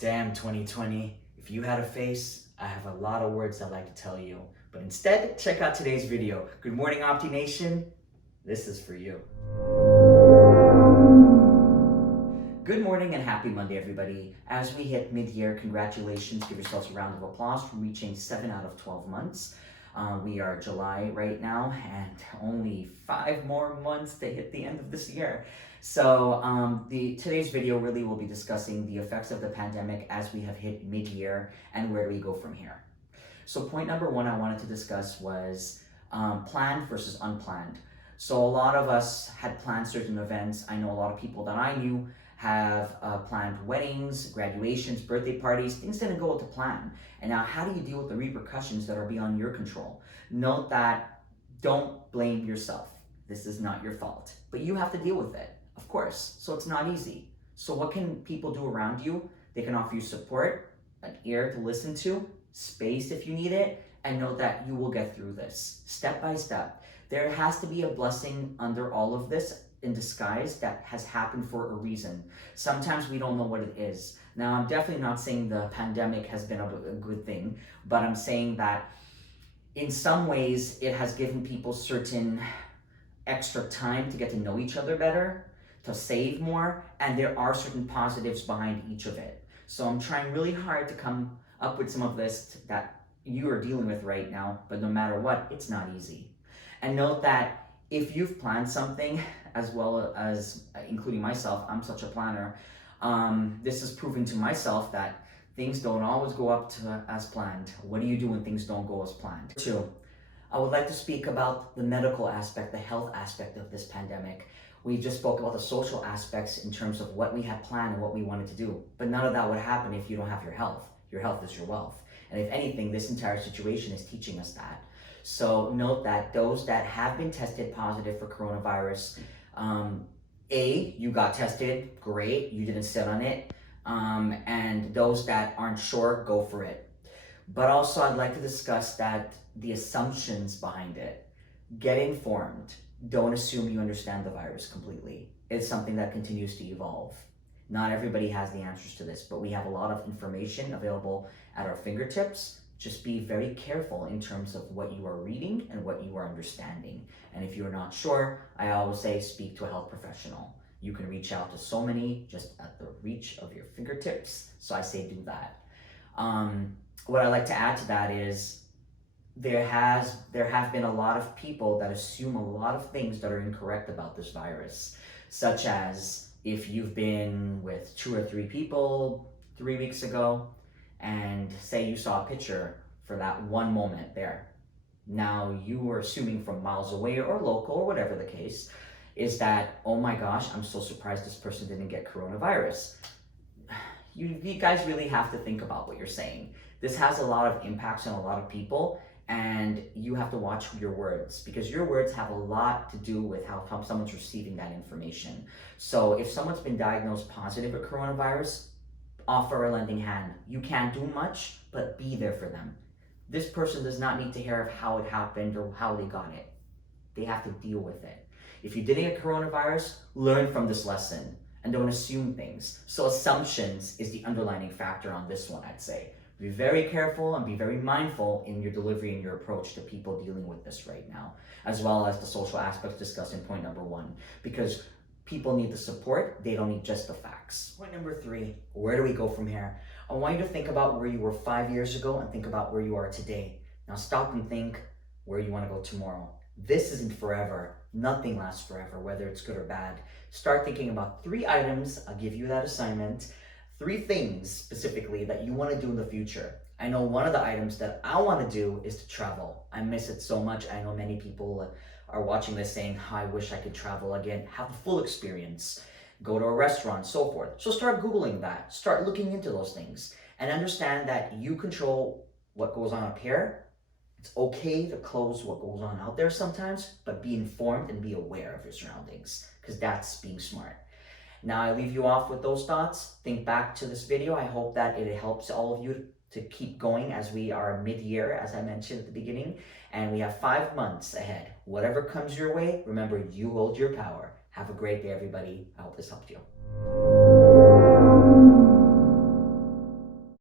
Damn 2020, if you had a face, I have a lot of words I'd like to tell you. But instead, check out today's video. Good morning, Opti Nation. This is for you. Good morning and happy Monday, everybody. As we hit mid-year, congratulations. Give yourselves a round of applause for reaching 7 out of 12 months. We are July right now and only 5 more months to hit the end of this year. So today's video really will be discussing the effects of the pandemic as we have hit mid-year and where do we go from here. So point number 1 I wanted to discuss was planned versus unplanned. So a lot of us had planned certain events. I know a lot of people that I knew have planned weddings, graduations, birthday parties. Things didn't go to plan. And now how do you deal with the repercussions that are beyond your control? Note that don't blame yourself. This is not your fault, but you have to deal with it, of course. So it's not easy. So what can people do around you? They can offer you support, an ear to listen to, space if you need it, and know that you will get through this step by step. There has to be a blessing under all of this in disguise that has happened for a reason. Sometimes we don't know what it is. Now, I'm definitely not saying the pandemic has been a good thing, but I'm saying that in some ways it has given people certain extra time to get to know each other better, to save more, and there are certain positives behind each of it. So I'm trying really hard to come up with some of this that you are dealing with right now, but no matter what, it's not easy. And note that if you've planned something, as well as including myself, I'm such a planner, this is proving to myself that things don't always go up to as planned. What do you do when things don't go as planned? 2, I would like to speak about the medical aspect, the health aspect of this pandemic. We just spoke about the social aspects in terms of what we had planned and what we wanted to do, but none of that would happen if you don't have your health. Your health is your wealth. And if anything, this entire situation is teaching us that. So note that those that have been tested positive for coronavirus, you got tested, great, you didn't sit on it. And those that aren't sure, go for it. But also I'd like to discuss that the assumptions behind it. Get informed. Don't assume you understand the virus completely. It's something that continues to evolve. Not everybody has the answers to this, but we have a lot of information available at our fingertips. Just be very careful in terms of what you are reading and what you are understanding. And if you're not sure, I always say speak to a health professional. You can reach out to so many just at the reach of your fingertips. So I say do that. What I'd like to add to that is there have been a lot of people that assume a lot of things that are incorrect about this virus, such as if you've been with 2 or 3 people 3 weeks ago, and say you saw a picture for that one moment there. Now you were assuming from miles away or local or whatever the case is that, oh my gosh, I'm so surprised this person didn't get coronavirus. You guys really have to think about what you're saying. This has a lot of impacts on a lot of people, and you have to watch your words because your words have a lot to do with how someone's receiving that information. So if someone's been diagnosed positive with coronavirus, offer a lending hand. You can't do much, but be there for them. This person does not need to hear of how it happened or how they got it. They have to deal with it. If you didn't get coronavirus, learn from this lesson and don't assume things. So assumptions is the underlining factor on this one, I'd say. Be very careful and be very mindful in your delivery and your approach to people dealing with this right now, as well as the social aspects discussed in point number 1, because people need the support, they don't need just the facts. Point number 3, where do we go from here? I want you to think about where you were 5 years ago and think about where you are today. Now stop and think where you want to go tomorrow. This isn't forever. Nothing lasts forever, whether it's good or bad. Start thinking about 3 items. I'll give you that assignment. 3 things specifically that you want to do in the future. I know one of the items that I want to do is to travel. I miss it so much. I know many people are watching this saying, I wish I could travel again, have a full experience, go to a restaurant, so forth. So start Googling that, start looking into those things, and understand that you control what goes on up here. It's okay to close what goes on out there sometimes, but be informed and be aware of your surroundings, because that's being smart. Now I leave you off with those thoughts. Think back to this video. I hope that it helps all of you to keep going as we are mid-year, as I mentioned at the beginning, and we have 5 months ahead. Whatever comes your way, remember you hold your power. Have a great day, everybody. I hope this helped you.